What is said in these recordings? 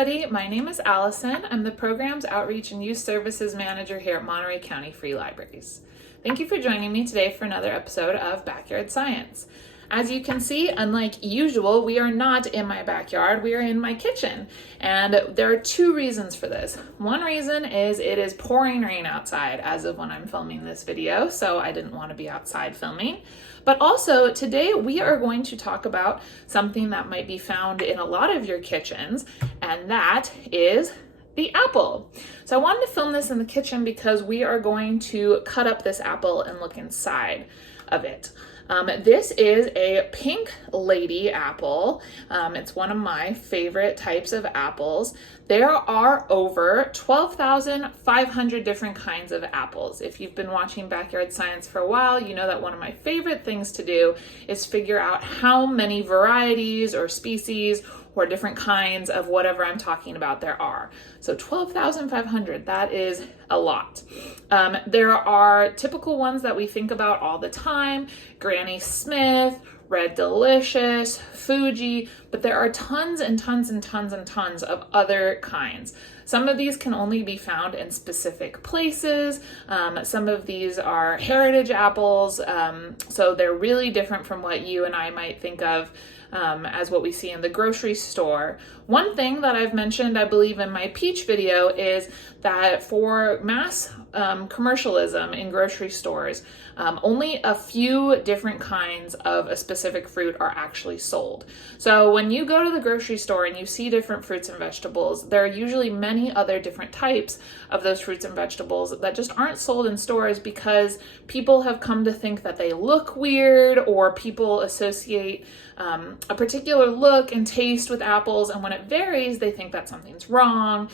everybody, my name is Allison. I'm the Programs Outreach and Youth Services Manager here at Monterey County Free Libraries. Thank you for joining me today for another episode of Backyard Science. As you can see, unlike usual, we are not in my backyard, we are in my kitchen. And there are two reasons for this. One reason is it is pouring rain outside as of when I'm filming this video, so I didn't want to be outside filming. But also today we are going to talk about something that might be found in a lot of your kitchens, and that is the apple. So I wanted to film this in the kitchen because we are going to cut up this apple and look inside of it. This is a pink lady apple. It's one of my favorite types of apples. There are over 12,500 different kinds of apples. If you've been watching Backyard Science for a while, you know that one of my favorite things to do is figure out how many varieties or species or different kinds of whatever I'm talking about there are. So 12,500, that is a lot. There are typical ones that we think about all the time: Granny Smith, Red Delicious, Fuji, but there are tons and tons and tons and tons of other kinds. Some of these can only be found in specific places. Some of these are heritage apples, so they're really different from what you and I might think of as what we see in the grocery store. One thing that I've mentioned, I believe, in my peach video is that for mass commercialism in grocery stores, only a few different kinds of a specific fruit are actually sold. So when you go to the grocery store and you see different fruits and vegetables, there are usually many other different types of those fruits and vegetables that just aren't sold in stores because people have come to think that they look weird, or people associate a particular look and taste with apples, and when it varies, they think that something's wrong.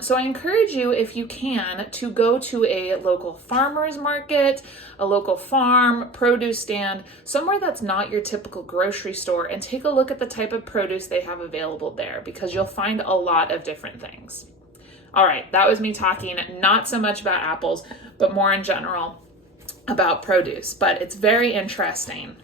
So I encourage you, if you can, to go to a local farmer's market, a local farm, produce stand, somewhere that's not your typical grocery store, and take a look at the type of produce they have available there, because you'll find a lot of different things. All right, that was me talking not so much about apples, but more in general about produce, but it's very interesting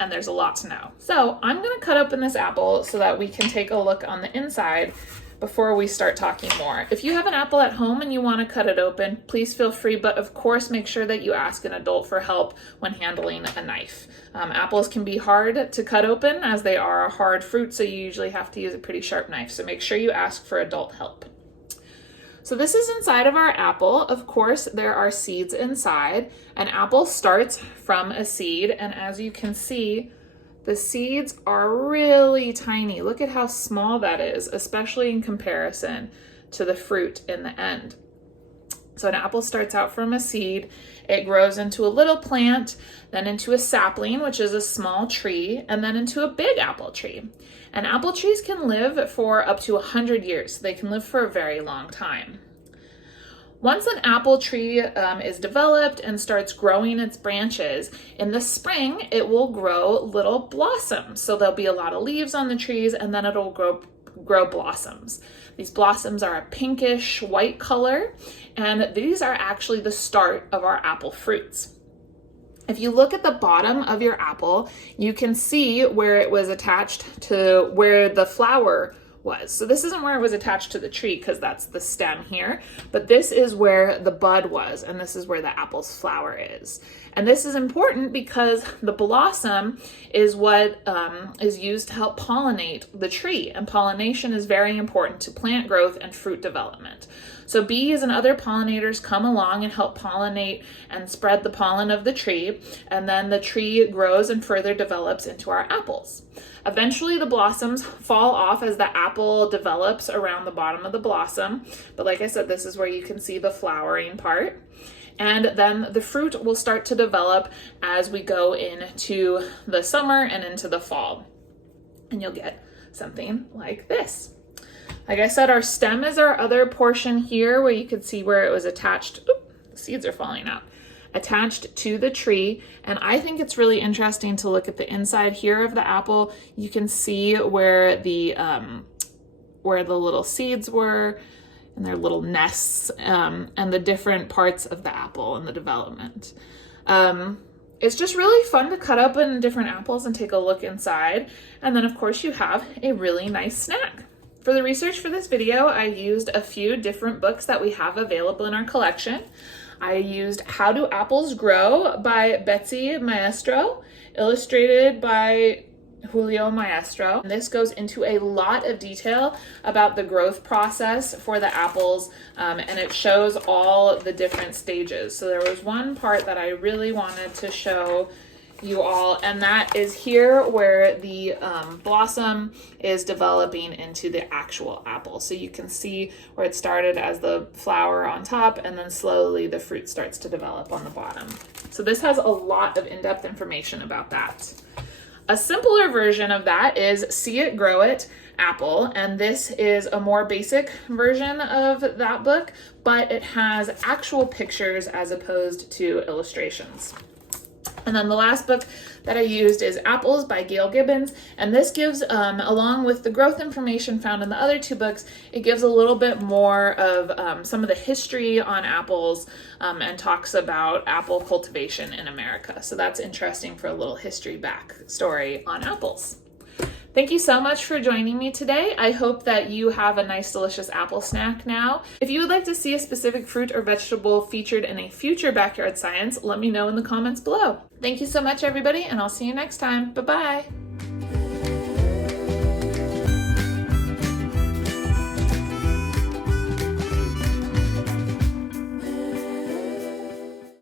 and there's a lot to know. So I'm gonna cut open this apple so that we can take a look on the inside before we start talking more. If you have an apple at home and you want to cut it open, please feel free, but of course make sure that you ask an adult for help when handling a knife. Apples can be hard to cut open as they are a hard fruit, so you usually have to use a pretty sharp knife, so make sure you ask for adult help. So this is inside of our apple. Of course, there are seeds inside. An apple starts from a seed, and as you can see, the seeds are really tiny. Look at how small that is, especially in comparison to the fruit in the end. So an apple starts out from a seed, it grows into a little plant, then into a sapling, which is a small tree, and then into a big apple tree. And apple trees can live for up to 100 years. They can live for a very long time. Once an apple tree is developed and starts growing its branches, in the spring it will grow little blossoms. So there'll be a lot of leaves on the trees, and then it'll grow blossoms. These blossoms are a pinkish white color, and these are actually the start of our apple fruits. If you look at the bottom of your apple, you can see where it was attached to where the flower was. So this isn't where it was attached to the tree because that's the stem here, but this is where the bud was, and this is where the apple's flower is. And this is important because the blossom is what is used to help pollinate the tree, and pollination is very important to plant growth and fruit development. So bees and other pollinators come along and help pollinate and spread the pollen of the tree, and then the tree grows and further develops into our apples. Eventually the blossoms fall off as the apple develops around the bottom of the blossom, but like I said, this is where you can see the flowering part. And then the fruit will start to develop as we go into the summer and into the fall. And you'll get something like this. Like I said, our stem is our other portion here where you can see where it was attached. Oop, the seeds are falling out. Attached to the tree. And I think it's really interesting to look at the inside here of the apple. You can see where the little seeds were and their little nests, and the different parts of the apple and the development. It's just really fun to cut open different apples and take a look inside. And then of course you have a really nice snack. For the research for this video, I used a few different books that we have available in our collection. I used How Do Apples Grow by Betsy Maestro, illustrated by Julio Maestro. This goes into a lot of detail about the growth process for the apples, and it shows all the different stages. So there was one part that I really wanted to show you all, and that is here where the blossom is developing into the actual apple. So you can see where it started as the flower on top, and then slowly the fruit starts to develop on the bottom. So this has a lot of in-depth information about that. A simpler version of that is See It, Grow It, Apple, and this is a more basic version of that book, but it has actual pictures as opposed to illustrations. And then the last book that I used is Apples by Gail Gibbons, and this gives, along with the growth information found in the other two books, it gives a little bit more of some of the history on apples, and talks about apple cultivation in America. So that's interesting for a little history backstory on apples. Thank you so much for joining me today. I hope that you have a nice, delicious apple snack now. If you would like to see a specific fruit or vegetable featured in a future Backyard Science, let me know in the comments below. Thank you so much, everybody, and I'll see you next time. Bye-bye.